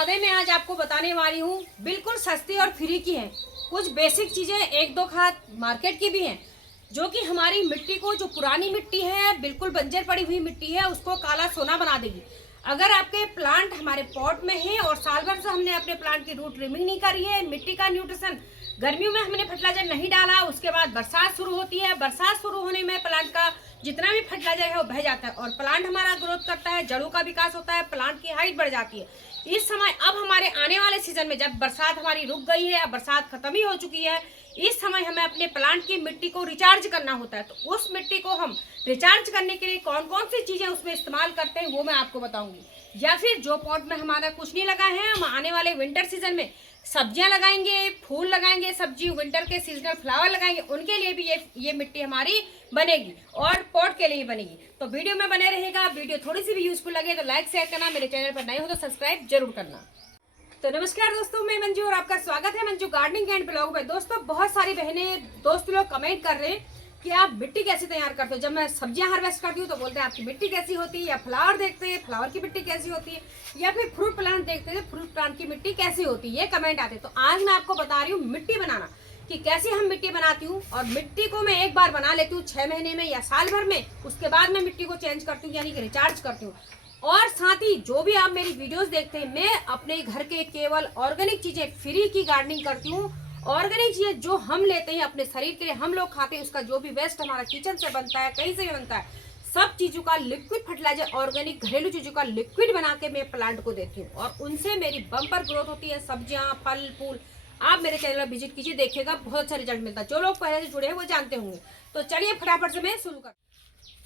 खादे में आज आपको बताने वाली हूँ, बिल्कुल सस्ती और फ्री की है। कुछ बेसिक चीजें एक दो खाद मार्केट की भी हैं, जो कि हमारी मिट्टी को, जो पुरानी मिट्टी है, बिल्कुल बंजर पड़ी हुई मिट्टी है, उसको काला सोना बना देगी। अगर आपके प्लांट हमारे पॉट में है और साल भर से हमने अपने प्लांट की रूट ट्रिमिंग नहीं करी है, मिट्टी का न्यूट्रिशन गर्मियों में हमने फर्टिलाइजर नहीं डाला, उसके बाद बरसात शुरू होती है, बरसात शुरू होने में प्लांट का जितना भी फर्टिलाइजर है वो बह जाता है और प्लांट हमारा ग्रोथ करता है, जड़ों का विकास होता है, प्लांट की हाइट बढ़ जाती है। इस समय अब हमारे आने वाले सीजन में जब बरसात हमारी रुक गई है, अब बरसात खत्म ही हो चुकी है, इस समय हमें अपने प्लांट की मिट्टी को रिचार्ज करना होता है। तो उस मिट्टी को हम रिचार्ज करने के लिए कौन कौन सी चीजें उसमें इस्तेमाल करते हैं वो मैं आपको बताऊंगी। या फिर जो पॉट में हमारा कुछ नहीं लगा है, हम आने वाले विंटर सीजन में सब्जियां लगाएंगे, फूल लगाएंगे, सब्जी विंटर के सीजनल फ्लावर लगाएंगे, उनके लिए भी ये मिट्टी हमारी बनेगी और पॉट के लिए बनेगी। तो वीडियो में बने रहेगा। वीडियो थोड़ी सी भी यूजफुल लगे तो लाइक शेयर करना, मेरे चैनल पर नए हो तो सब्सक्राइब जरूर करना। तो नमस्कार दोस्तों, मैं मंजू और आपका स्वागत है मंजू गार्डनिंग एंड ब्लॉग में। दोस्तों, बहुत सारी बहनें दोस्त लोग कमेंट कर रहे हैं कि आप मिट्टी कैसे तैयार करते हो। जब मैं सब्जियां हार्वेस्ट करती हूँ तो बोलते हैं आपकी मिट्टी कैसी होती है, या फ्लावर देखते हैं फ्लावर की मिट्टी कैसी होती है, या फिर फ्रूट प्लांट देखते हैं फ्रूट प्लांट की मिट्टी कैसी होती है, ये कमेंट आते हैं। तो आज मैं आपको बता रही हूँ मिट्टी बनाना, कि कैसे हम मिट्टी बनाती हूँ। और मिट्टी को मैं एक बार बना लेती हूँ 6 महीने में या साल भर में, उसके बाद मैं मिट्टी को चेंज करती हूँ, यानी कि रिचार्ज करती हूँ। और साथ ही जो भी आप मेरी वीडियोस देखते हैं, मैं अपने घर के केवल ऑर्गेनिक चीजें, फ्री की गार्डनिंग करती हूँ। ऑर्गेनिक चीजें जो हम लेते हैं अपने शरीर के लिए, हम लोग खाते हैं, उसका जो भी वेस्ट हमारा किचन से बनता है, कहीं से भी बनता है, सब चीजों का लिक्विड फर्टिलाइजर, ऑर्गेनिक घरेलू चीजों का लिक्विड बना के मैं प्लांट को देती हूँ और उनसे मेरी बम्पर ग्रोथ होती है। सब्जियां, फल फूल, आप मेरे चैनल पर विजिट कीजिए, देखिएगा बहुत अच्छा रिजल्ट मिलता है। जो लोग पहले से जुड़े हैं वो जानते होंगे। तो चलिए फटाफट से मैं शुरू कर।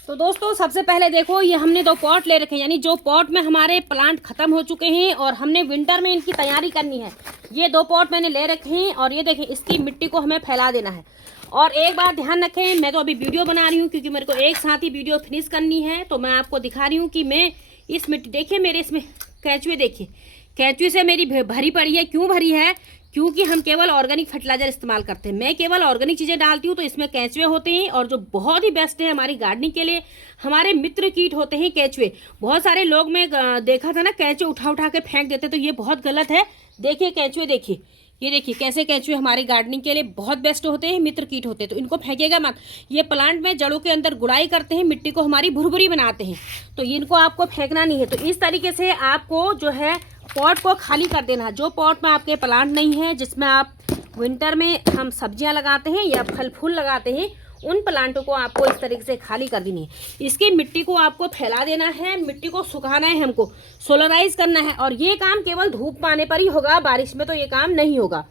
तो दोस्तों, सबसे पहले देखो, ये हमने 2 पॉट ले रखे हैं, यानी जो पॉट में हमारे प्लांट खत्म हो चुके हैं और हमने विंटर में इनकी तैयारी करनी है। ये 2 पॉट मैंने ले रखे हैं और ये देखें, इसकी मिट्टी को हमें फैला देना है। और एक बात ध्यान रखें, मैं तो अभी वीडियो बना रही हूँ क्योंकि मेरे को एक साथ ही वीडियो फिनिश करनी है। तो मैं आपको दिखा रही हूँ कि मैं इस मिट्टी, देखिए मेरे इसमें कैचुए, देखिए कैचुए से मेरी भरी पड़ी है। क्यों भरी है? क्योंकि हम केवल ऑर्गेनिक फर्टिलाइजर इस्तेमाल करते हैं। मैं केवल ऑर्गेनिक चीज़ें डालती हूँ, तो इसमें केंचुए होते हैं और जो बहुत ही बेस्ट है हमारी गार्डनिंग के लिए, हमारे मित्र कीट होते हैं केंचुए। बहुत सारे लोग, मैं देखा था ना, केंचुए उठा उठा के फेंक देते, तो ये बहुत गलत है। देखिए केंचुए, देखिए ये देखिए कैसे केंचुए हमारी गार्डनिंग के लिए बहुत बेस्ट होते हैं, मित्र कीट होते हैं, तो इनको फेंकेगा मत। ये प्लांट में जड़ों के अंदर गुड़ाई करते हैं, मिट्टी को हमारी भुरभुरी बनाते हैं, तो इनको आपको फेंकना नहीं है। तो इस तरीके से आपको जो है पॉट को खाली कर देना है। जो पॉट में आपके प्लांट नहीं है, जिसमें आप विंटर में हम सब्जियां लगाते हैं या फल फूल लगाते हैं, उन प्लांटों को आपको इस तरीके से खाली कर देनी है। इसकी मिट्टी को आपको फैला देना है, मिट्टी को सुखाना है, हमको सोलराइज करना है। और ये काम केवल धूप पाने पर ही होगा, बारिश में तो ये काम नहीं होगा।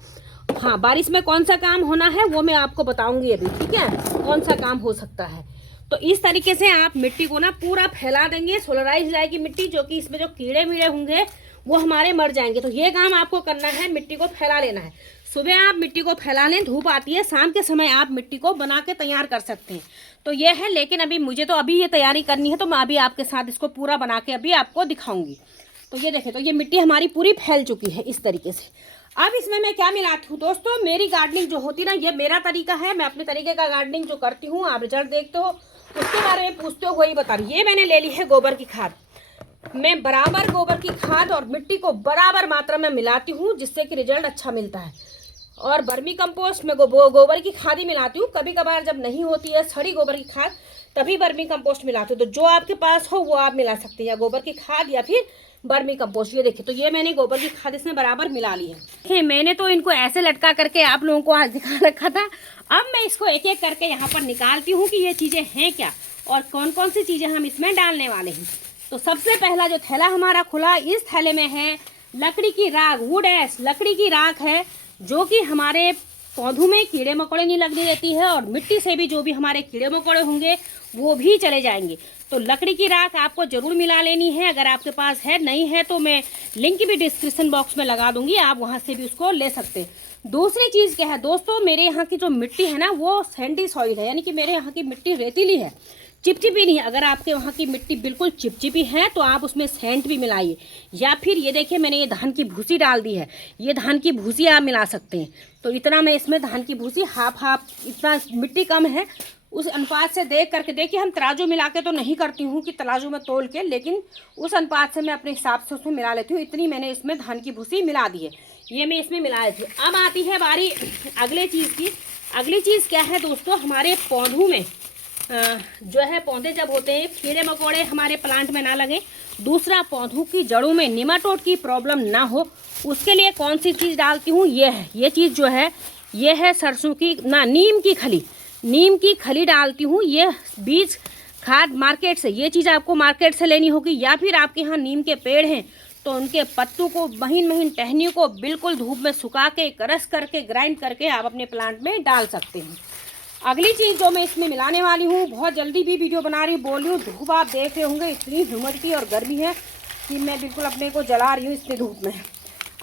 हाँ, बारिश में कौन सा काम होना है वो मैं आपको बताऊंगी अभी, ठीक है, कौन सा काम हो सकता है। तो इस तरीके से आप मिट्टी को ना पूरा फैला देंगे, सोलराइज जाएगी मिट्टी, जो कि इसमें जो कीड़े मीड़े होंगे वो हमारे मर जाएंगे। तो ये काम आपको करना है, मिट्टी को फैला लेना है। सुबह आप मिट्टी को फैला लें, धूप आती है, शाम के समय आप मिट्टी को बना के तैयार कर सकते हैं। तो ये है, लेकिन अभी मुझे तो अभी ये तैयारी करनी है, तो मैं अभी आपके साथ इसको पूरा बना के अभी आपको दिखाऊंगी। तो ये देखें, तो ये मिट्टी हमारी पूरी फैल चुकी है इस तरीके से। अब इसमें मैं क्या मिलाती हूँ दोस्तों, मेरी गार्डनिंग जो होती ना, ये मेरा तरीका है, मैं अपने तरीके का गार्डनिंग जो करती हूँ, आप रिजल्ट देखते हो, उसके बारे में पूछते हो, वही बता रही। ये मैंने ले ली है गोबर की खाद। मैं बराबर गोबर की खाद और मिट्टी को बराबर मात्रा में मिलाती हूँ, जिससे कि रिजल्ट अच्छा मिलता है। और वर्मी कंपोस्ट में गोबर की खाद ही मिलाती हूँ। कभी कभार जब नहीं होती है सड़ी गोबर की खाद, तभी वर्मी कंपोस्ट मिलाती हूँ। तो जो आपके पास हो वो आप मिला सकते हैं, या गोबर की खाद या फिर वर्मी कंपोस्ट। ये देखिए, तो ये मैंने गोबर की खाद इसमें बराबर मिला ली है। देखिए, मैंने तो इनको ऐसे लटका करके आप लोगों को आज दिखा रखा था। अब मैं इसको एक एक करके यहाँ पर निकालती हूँ कि ये चीज़ें हैं क्या और कौन कौन सी चीज़ें हम इसमें डालने वाले हैं। तो सबसे पहला जो थैला हमारा खुला, इस थैले में है लकड़ी की राख, वुड ऐश, लकड़ी की राख है, जो कि हमारे पौधों में कीड़े मकोड़े नहीं लगने देती है और मिट्टी से भी जो भी हमारे कीड़े मकोड़े होंगे वो भी चले जाएंगे। तो लकड़ी की राख आपको ज़रूर मिला लेनी है। अगर आपके पास है, नहीं है तो मैं लिंक भी डिस्क्रिप्शन बॉक्स में लगा दूंगी, आप वहाँ से भी उसको ले सकते हैं। दूसरी चीज़ क्या है दोस्तों, मेरे यहाँ की जो मिट्टी है ना, वो सैंडी सॉइल है, यानी कि मेरे यहाँ की मिट्टी रेतीली है, चिपचिपी नहीं है। अगर आपके वहाँ की मिट्टी बिल्कुल चिपचिपी है तो आप उसमें सेंट भी मिलाइए, या फिर ये देखिए मैंने ये धान की भूसी डाल दी है, ये धान की भूसी आप मिला सकते हैं। तो इतना मैं इसमें धान की भूसी हाफ, इतना मिट्टी कम है उस अनुपात से देख करके, देखिए हम तराजू मिला के तो नहीं करती हूँ कि तराजू में तोल के, लेकिन उस अनुपात से मैं अपने हिसाब से उसमें मिला लेती हूँ। इतनी मैंने इसमें धान की भूसी मिला दी है, ये मैं इसमें मिला देती हूँ। अब आती है बारी अगले चीज़ की। अगली चीज़ क्या है दोस्तों, हमारे पौधों में जो है, पौधे जब होते हैं कीड़े मकोड़े हमारे प्लांट में ना लगे, दूसरा पौधों की जड़ों में निमाटोड की प्रॉब्लम ना हो, उसके लिए कौन सी चीज़ डालती हूँ, ये है, ये चीज़ जो है ये है सरसों की ना नीम की खली, नीम की खली डालती हूँ। ये बीज खाद मार्केट से, ये चीज़ आपको मार्केट से लेनी होगी, या फिर आपके यहाँ नीम के पेड़ हैं तो उनके पत्तों को, महीन महीन टहनियों को बिल्कुल धूप में सुखा के, क्रश करके, ग्राइंड करके आप अपने प्लांट में डाल सकते हैं। अगली चीज़ जो मैं इसमें मिलाने वाली हूँ, बहुत जल्दी भी वीडियो बना रही बोल रही हूँ, धूप आप देख रहे होंगे, इतनी ह्यूमिडिटी और गर्मी है कि मैं बिल्कुल अपने को जला रही हूँ इतनी धूप में।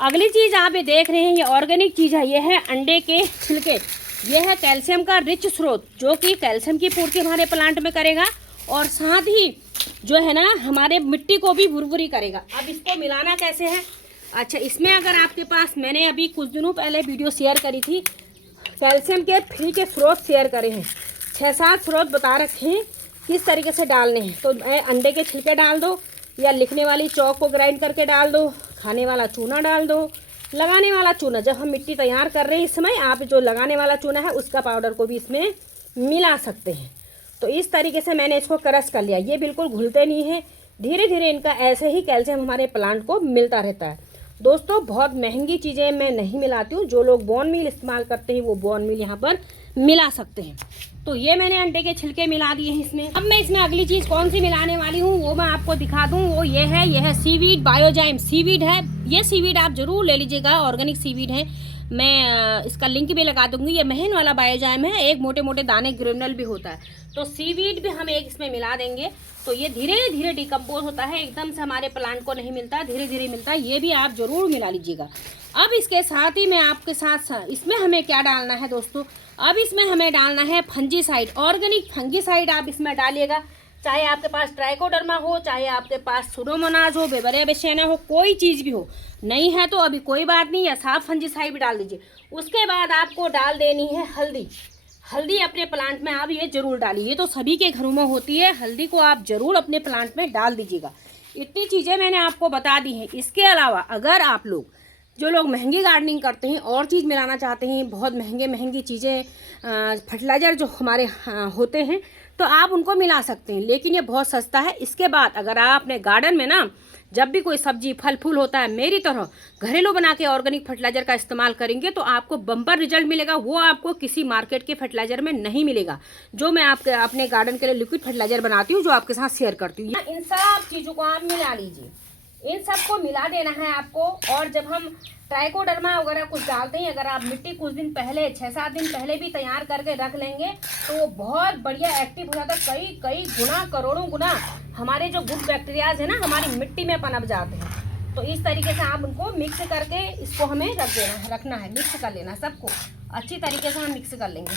अगली चीज़ आप ये देख रहे हैं, ये ऑर्गेनिक चीज़ है, ये है अंडे के छिलके। ये है कैल्शियम का रिच स्रोत, जो कि कैल्शियम की पूर्ति हमारे प्लांट में करेगा और साथ ही जो है ना हमारे मिट्टी को भी भुरभुरी करेगा। अब इसको मिलाना कैसे है, अच्छा, इसमें अगर आपके पास, मैंने अभी कुछ दिनों पहले वीडियो शेयर करी थी, कैल्शियम के फ्री के स्रोत शेयर करे हैं, 6-7 स्रोत बता रखे हैं किस तरीके से डालने हैं। तो अंडे के छिलके डाल दो, या लिखने वाली चौक को ग्राइंड करके डाल दो, खाने वाला चूना डाल दो, लगाने वाला चूना, जब हम मिट्टी तैयार कर रहे हैं इस समय, आप जो लगाने वाला चूना है उसका पाउडर को भी इसमें मिला सकते हैं। तो इस तरीके से मैंने इसको क्रश कर लिया, ये बिल्कुल घुलते नहीं है, धीरे धीरे इनका ऐसे ही कैल्शियम हमारे प्लांट को मिलता रहता है। दोस्तों बहुत महंगी चीज़ें मैं नहीं मिलाती हूँ, जो लोग बोन मील इस्तेमाल करते हैं वो बोन मील यहाँ पर मिला सकते हैं। तो ये मैंने अंडे के छिलके मिला दिए हैं इसमें। अब मैं इसमें अगली चीज़ कौन सी मिलाने वाली हूँ वो मैं आपको दिखा दूँ, वो ये है सीवीड बायोजाइम सीवीड है। ये सीवीड आप जरूर ले लीजिएगा, ऑर्गेनिक सीवीड है, मैं इसका लिंक भी लगा दूंगी। ये महीन वाला बायोजाइम है, एक मोटे मोटे दाने ग्रेनुल भी होता है, तो सीवीड भी हम एक इसमें मिला देंगे तो ये धीरे धीरे डिकम्पोज होता है, एकदम से हमारे प्लांट को नहीं मिलता, धीरे धीरे मिलता है, ये भी आप जरूर मिला लीजिएगा। अब इसके साथ ही मैं आपके साथ इसमें हमें क्या डालना है दोस्तों, अब इसमें हमें डालना है फंजीसाइड, ऑर्गेनिक फंजीसाइड आप इसमें डालिएगा, चाहे आपके पास ट्राइकोडर्मा हो, चाहे आपके पास सुडोमोनास हो, बेवरिया बेसियाना हो, कोई चीज़ भी हो, नहीं है तो अभी कोई बात नहीं, या साफ फंजीसाइड भी डाल दीजिए। उसके बाद आपको डाल देनी है हल्दी। हल्दी अपने प्लांट में आप ये जरूर डालिए, ये तो सभी के घरों में होती है, हल्दी को आप जरूर अपने प्लांट में डाल दीजिएगा। इतनी चीज़ें मैंने आपको बता दी हैं। इसके अलावा अगर आप लोग, जो लोग महंगी गार्डनिंग करते हैं और चीज़ मिलाना चाहते हैं, बहुत महंगी चीज़ें, फर्टिलाइज़र जो हमारे होते हैं, तो आप उनको मिला सकते हैं, लेकिन ये बहुत सस्ता है। इसके बाद अगर आप अपने गार्डन में ना जब भी कोई सब्जी फल फूल होता है, मेरी तरह घरेलू बना के ऑर्गेनिक फर्टिलाइज़र का इस्तेमाल करेंगे तो आपको बम्पर रिजल्ट मिलेगा। वो आपको किसी मार्केट के फर्टिलाइज़र में नहीं मिलेगा, जो मैं आपके अपने गार्डन के लिए लिक्विड फर्टिलाइज़र बनाती हूँ, जो आपके साथ शेयर करती हूँ। इन सब चीज़ों को आप मिला लीजिए, इन सबको मिला देना है आपको। और जब हम ट्राइकोडर्मा वगैरह कुछ डालते हैं, अगर आप मिट्टी कुछ दिन पहले, 6-7 दिन पहले भी तैयार करके रख लेंगे तो वो बहुत बढ़िया एक्टिव हो जाता है, कई गुना, करोड़ों गुना हमारे जो गुड बैक्टीरियाज है ना हमारी मिट्टी में पनप जाते हैं। तो इस तरीके से आप उनको मिक्स करके इसको हमें रखना है, मिक्स कर लेना, सबको अच्छी तरीके से हम मिक्स कर लेंगे।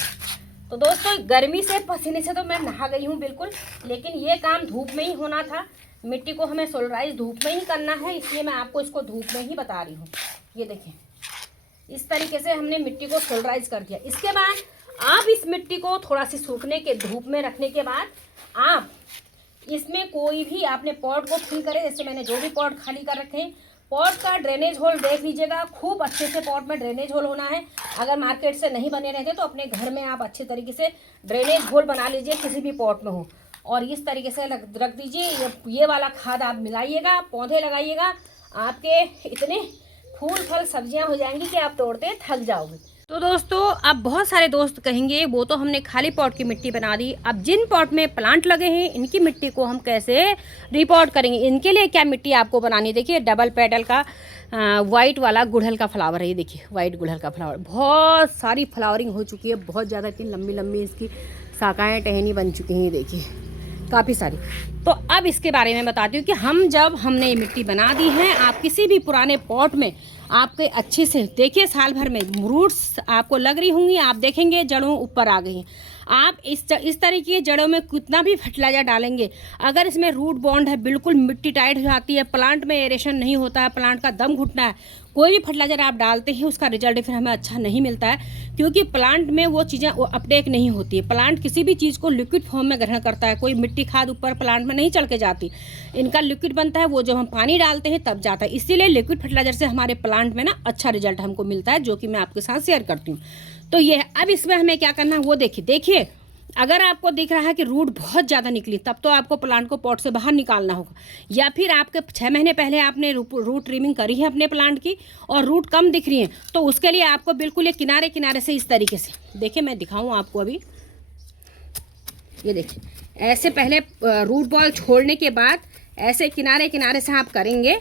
तो दोस्तों गर्मी से पसीने से तो मैं नहा गई हूँ बिल्कुल, लेकिन ये काम धूप में ही होना था, मिट्टी को हमें सोलराइज धूप में ही करना है, इसलिए मैं आपको इसको धूप में ही बता रही हूँ। ये देखें इस तरीके से हमने मिट्टी को सोलराइज कर दिया। इसके बाद आप इस मिट्टी को थोड़ा सी सूखने के, धूप में रखने के बाद आप इसमें कोई भी आपने पॉट को फिल करें, जैसे मैंने जो भी पॉट खाली कर रखे हैं, पॉट का ड्रेनेज होल देख लीजिएगा, खूब अच्छे से पॉट में ड्रेनेज होल होना है। अगर मार्केट से नहीं बने रहते तो अपने घर में आप अच्छे तरीके से ड्रेनेज होल बना लीजिए, किसी भी पॉट में हो, और इस तरीके से रख दीजिए। ये वाला खाद आप मिलाइएगा, पौधे लगाइएगा, आपके इतने फूल फल सब्जियां हो जाएंगी कि आप तोड़ते थक जाओगे। तो दोस्तों अब बहुत सारे दोस्त कहेंगे वो तो हमने खाली पॉट की मिट्टी बना दी, अब जिन पॉट में प्लांट लगे हैं इनकी मिट्टी को हम कैसे रिपोर्ट करेंगे, इनके लिए क्या मिट्टी आपको बनानी। देखिए डबल पेडल का वाइट वाला गुड़हल का फ्लावर है, ये देखिए वाइट गुड़हल का फ्लावर, बहुत सारी फ्लावरिंग हो चुकी है, बहुत ज़्यादा, इतनी लंबी लंबी इसकी शाखाएँ टहनी बन चुकी हैं, देखिए काफ़ी सारी। तो अब इसके बारे में बताती हूँ कि हमने ये मिट्टी बना दी है, आप किसी भी पुराने पॉट में आपके अच्छे से देखिए, साल भर में रूट्स आपको लग रही होंगी, आप देखेंगे जड़ों ऊपर आ गई हैं। आप इस तरीके की जड़ों में कितना भी फर्टिलाइजर डालेंगे, अगर इसमें रूट बॉन्ड है, बिल्कुल मिट्टी टाइट हो जाती है, प्लांट में एरेशन नहीं होता है, प्लांट का दम घुटना है, कोई भी फर्टिलाइज़र आप डालते हैं उसका रिजल्ट फिर हमें अच्छा नहीं मिलता है, क्योंकि प्लांट में वो चीज़ें अपटेक नहीं होती है। प्लांट किसी भी चीज़ को लिक्विड फॉर्म में ग्रहण करता है, कोई मिट्टी खाद ऊपर प्लांट में नहीं चढ़ के जाती, इनका लिक्विड बनता है, वो जब हम पानी डालते हैं तब जाता है। इसीलिए लिक्विड फर्टिलाइज़र से हमारे प्लांट में ना अच्छा रिजल्ट हमको मिलता है, जो कि मैं आपके साथ शेयर करती हूँ। तो ये है। अब इसमें हमें क्या करना है वो देखिए अगर आपको दिख रहा है कि रूट बहुत ज़्यादा निकली, तब तो आपको प्लांट को पॉट से बाहर निकालना होगा। या फिर आपके 6 महीने पहले आपने रूट ट्रिमिंग करी है अपने प्लांट की और रूट कम दिख रही है, तो उसके लिए आपको बिल्कुल ये किनारे किनारे से इस तरीके से, देखिए मैं दिखाऊँ आपको अभी, ये देखिए ऐसे पहले रूट बॉल छोड़ने के बाद ऐसे किनारे किनारे से आप करेंगे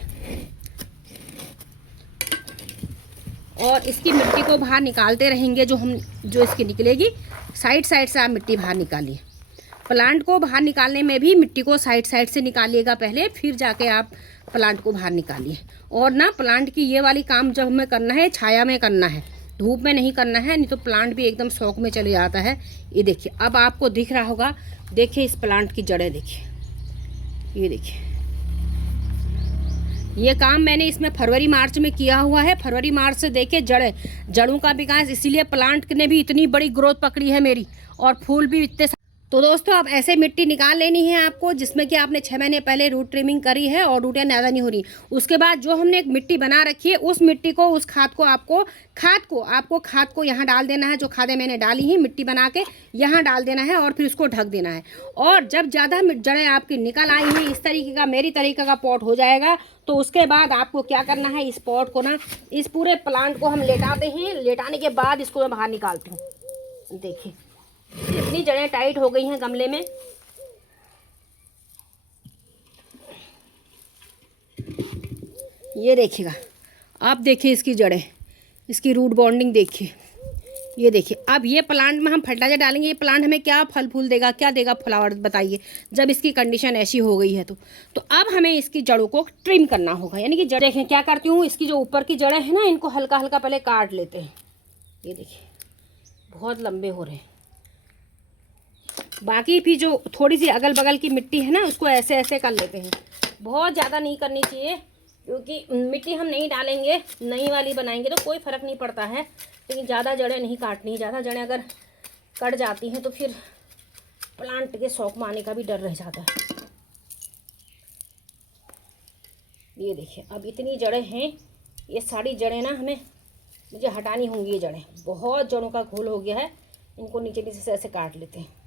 और इसकी मिट्टी को बाहर निकालते रहेंगे। जो इसकी निकलेगी साइड से आप मिट्टी बाहर निकालिए। प्लांट को बाहर निकालने में भी मिट्टी को साइड से निकालिएगा पहले, फिर जाके आप प्लांट को बाहर निकालिए। और ना प्लांट की ये वाली काम जब हमें करना है छाया में करना है, धूप में नहीं करना है, नहीं तो प्लांट भी एकदम शौक में चले जाता है। ये देखिए अब आपको दिख रहा होगा, देखिए इस प्लांट की जड़ें देखिए, ये देखिए ये काम मैंने इसमें फरवरी मार्च में किया हुआ है। फरवरी मार्च से देखिए जड़ों का विकास, इसीलिए प्लांट ने भी इतनी बड़ी ग्रोथ पकड़ी है मेरी, और फूल भी इतने। तो दोस्तों अब ऐसे मिट्टी निकाल लेनी है आपको जिसमें कि आपने 6 महीने पहले रूट ट्रिमिंग करी है और रूटें ज़्यादा नहीं हो रही। उसके बाद जो हमने एक मिट्टी बना रखी है उस मिट्टी को, उस खाद को आपको खाद को यहाँ डाल देना है। जो खादें मैंने डाली हैं मिट्टी बना के यहाँ डाल देना है और फिर उसको ढक देना है। और जब ज़्यादा जड़ें आपकी निकल आई हैं, इस तरीके का मेरी तरीके का पॉट हो जाएगा, तो उसके बाद आपको क्या करना है, इस पॉट को ना, इस पूरे प्लांट को हम लेटाते हैं। लेटाने के बाद इसको मैं बाहर निकालती हूँ। देखिए इतनी जड़ें टाइट हो गई हैं गमले में। ये देखिएगा, आप देखिए इसकी जड़ें, इसकी रूट बॉन्डिंग देखिए, ये देखिए। अब ये प्लांट में हम फर्टिलाइजर डालेंगे, ये प्लांट हमें क्या फल फूल देगा, क्या देगा फ्लावर, बताइए, जब इसकी कंडीशन ऐसी हो गई है। तो अब हमें इसकी जड़ों को ट्रिम करना होगा, यानी कि जड़ें देखें क्या करती हूँ, इसकी जो ऊपर की जड़ें हैं ना, इनको हल्का हल्का पहले काट लेते हैं। ये देखिए बहुत लंबे हो रहे हैं। बाकी भी जो थोड़ी सी अगल बगल की मिट्टी है ना, उसको ऐसे ऐसे कर लेते हैं। बहुत ज़्यादा नहीं करनी चाहिए, क्योंकि मिट्टी हम नहीं डालेंगे, नई वाली बनाएंगे तो कोई फ़र्क नहीं पड़ता है, लेकिन ज़्यादा जड़ें नहीं काटनी। ज़्यादा जड़ें अगर कट जाती हैं तो फिर प्लांट के शौक में आने का भी डर रह जाता है। ये देखिए अब इतनी जड़ें हैं, ये सारी जड़ें ना मुझे हटानी होंगी। ये जड़ें बहुत जड़ों का घोल हो गया है, इनको नीचे नीचे से ऐसे काट लेते हैं।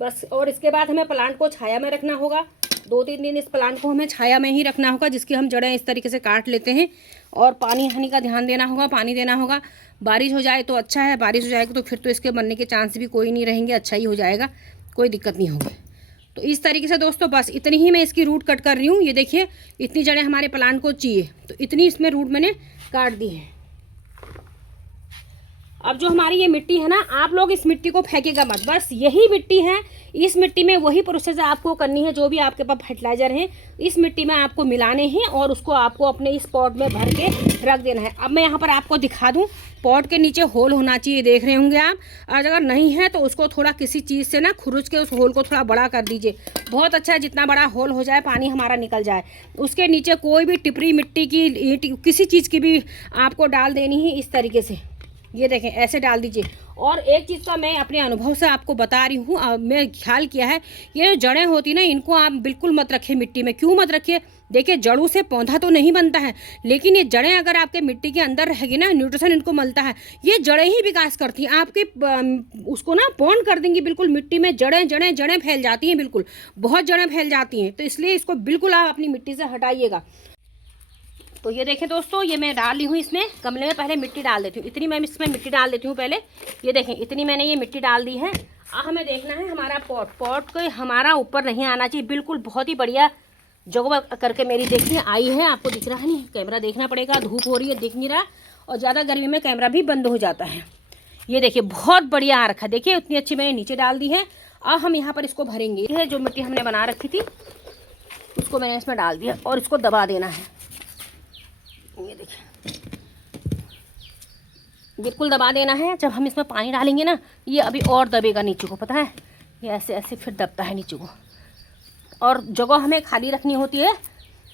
बस, और इसके बाद हमें प्लांट को छाया में रखना होगा। 2-3 दिन इस प्लांट को हमें छाया में ही रखना होगा, जिसकी हम जड़ें इस तरीके से काट लेते हैं। और पानी हनी का ध्यान देना होगा, पानी देना होगा। बारिश हो जाए तो अच्छा है, बारिश हो जाएगी तो फिर तो इसके मरने के चांस भी कोई नहीं रहेंगे, अच्छा ही हो जाएगा, कोई दिक्कत नहीं होगी। तो इस तरीके से दोस्तों बस इतनी ही मैं इसकी रूट कट कर रही हूँ। ये देखिए इतनी जड़ें हमारे प्लांट को चाहिए, तो इतनी इसमें रूट मैंने काट दी है। अब जो हमारी ये मिट्टी है ना, आप लोग इस मिट्टी को फेंकेगा मत, बस यही मिट्टी है, इस मिट्टी में वही प्रोसेस आपको करनी है। जो भी आपके पास फर्टिलाइजर है इस मिट्टी में आपको मिलाने हैं और उसको आपको अपने इस पॉट में भर के रख देना है। अब मैं यहाँ पर आपको दिखा दूँ, पॉट के नीचे होल होना चाहिए, देख रहे होंगे आप। और अगर नहीं है तो उसको थोड़ा किसी चीज़ से ना खुरुच के उस होल को थोड़ा बड़ा कर दीजिए। बहुत अच्छा है, जितना बड़ा होल हो जाए पानी हमारा निकल जाए। उसके नीचे कोई भी टिपरी मिट्टी की ईंट किसी चीज़ की भी आपको डाल देनी है इस तरीके से। ये देखें ऐसे डाल दीजिए। और एक चीज़ का मैं अपने अनुभव से आपको बता रही हूँ, मैं ख्याल किया है, ये जो जड़ें होती ना, इनको आप बिल्कुल मत रखिए मिट्टी में। क्यों मत रखिए, देखिए जड़ों से पौधा तो नहीं बनता है, लेकिन ये जड़ें अगर आपके मिट्टी के अंदर रहेगी ना, न्यूट्रिशन इनको मिलता है, ये जड़ें ही विकास करती हैं आपके, उसको ना बॉन्ड कर देंगी बिल्कुल मिट्टी में। जड़ें फैल जाती हैं, बिल्कुल बहुत जड़ें फैल जाती हैं। तो इसलिए इसको बिल्कुल आप अपनी मिट्टी से हटाइएगा। तो ये देखें दोस्तों, ये मैं डाल ली हूँ इसमें गमले में। पहले मिट्टी डाल देती हूँ, इतनी मैं इसमें मिट्टी डाल देती हूँ पहले। ये देखें इतनी मैंने ये मिट्टी डाल दी है। अब हमें देखना है हमारा पॉट को हमारा ऊपर नहीं आना चाहिए, बिल्कुल बहुत ही बढ़िया जगह करके मेरी देखिए आई है। आपको दिख रहा है नहीं, कैमरा देखना पड़ेगा, धूप हो रही है दिख नहीं रहा, और ज़्यादा गर्मी में कैमरा भी बंद हो जाता है। ये देखिए बहुत बढ़िया आ रखा है, देखिए उतनी अच्छी मैंने नीचे डाल दी है। अब हम यहाँ पर इसको भरेंगे। ये जो मिट्टी हमने बना रखी थी उसको मैंने इसमें डाल दिया और इसको दबा देना है। ये देखिए, बिल्कुल दबा देना है। जब हम इसमें पानी डालेंगे ना, ये अभी और दबेगा नीचे को, पता है, ये ऐसे ऐसे फिर दबता है नीचे को। और जगह हमें खाली रखनी होती है,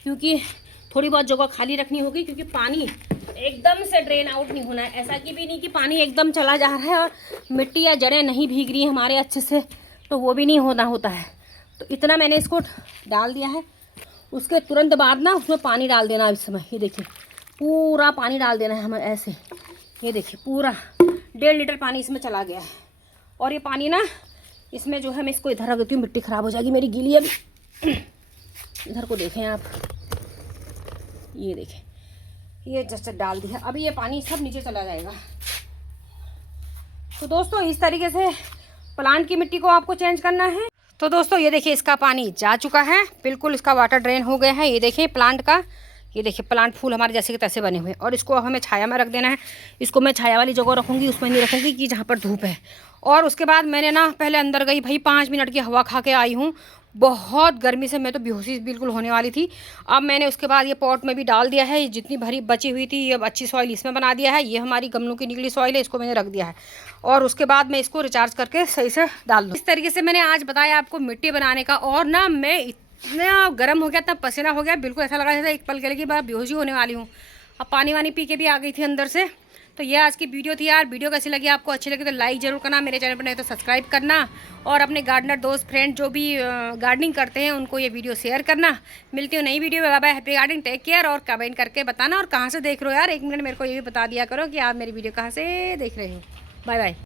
क्योंकि थोड़ी बहुत जगह खाली रखनी होगी, क्योंकि पानी एकदम से ड्रेन आउट नहीं होना है। ऐसा कि भी नहीं कि पानी एकदम चला जा रहा है और मिट्टी या जड़ें नहीं भीग रही हैं हमारे अच्छे से, तो वो भी नहीं होना होता है। तो इतना मैंने इसको डाल दिया है। उसके तुरंत बाद ना उसमें पानी डाल देना। इस समय ये देखिए, पूरा पानी डाल देना है हमें ऐसे। ये देखिए, पूरा 1.5 लीटर पानी इसमें चला गया है। और ये पानी ना इसमें जो है, मैं इसको इधर रख देती हूँ, मिट्टी ख़राब हो जाएगी मेरी, गीली है अभी। इधर को देखें आप, ये देखें, ये जस्ट डाल दिया। अभी ये पानी सब नीचे चला जाएगा। तो दोस्तों इस तरीके से प्लांट की मिट्टी को आपको चेंज करना है। तो दोस्तों ये देखिए, इसका पानी जा चुका है, बिल्कुल इसका वाटर ड्रेन हो गया है। ये देखिए प्लांट का, ये देखिए प्लांट फूल हमारे जैसे के तैसे बने हुए हैं। और इसको हमें छाया में रख देना है। इसको मैं छाया वाली जगह रखूँगी, उसमें नहीं रखूँगी कि जहाँ पर धूप है। और उसके बाद मैंने ना पहले अंदर गई भाई, 5 मिनट की हवा खा के आई हूँ। बहुत गर्मी से मैं तो बेहोशी बिल्कुल होने वाली थी। अब मैंने उसके बाद ये पॉट में भी डाल दिया है, जितनी भरी बची हुई थी, ये अच्छी सॉइल इसमें बना दिया है। ये हमारी गमलों की निकली सॉइल है, इसको मैंने रख दिया है। और उसके बाद मैं इसको रिचार्ज करके सही से डाल दूँ। इस तरीके से मैंने आज बताया आपको मिट्टी बनाने का। और ना मैं इतना गर्म हो गया, इतना पसीना हो गया, बिल्कुल ऐसा लगा जैसे एक पल के लिए कि मैं बेहोशी होने वाली हूँ। अब पानी वानी पी के भी आ गई थी अंदर से। तो ये आज की वीडियो थी यार। वीडियो कैसी लगी आपको, अच्छी लगी तो लाइक ज़रूर करना, मेरे चैनल पर नहीं तो सब्सक्राइब करना, और अपने गार्डनर दोस्त फ्रेंड जो भी गार्डनिंग करते हैं उनको ये वीडियो शेयर करना। मिलती हूँ नई वीडियो में। Bye bye, happy gardening, take care. और कमेंट करके बताना और कहाँ से देख रहे हो यार, 1 मिनट मेरे को ये भी बता दिया करो कि आप मेरी वीडियो कहाँ से देख रहे हो। Bye bye.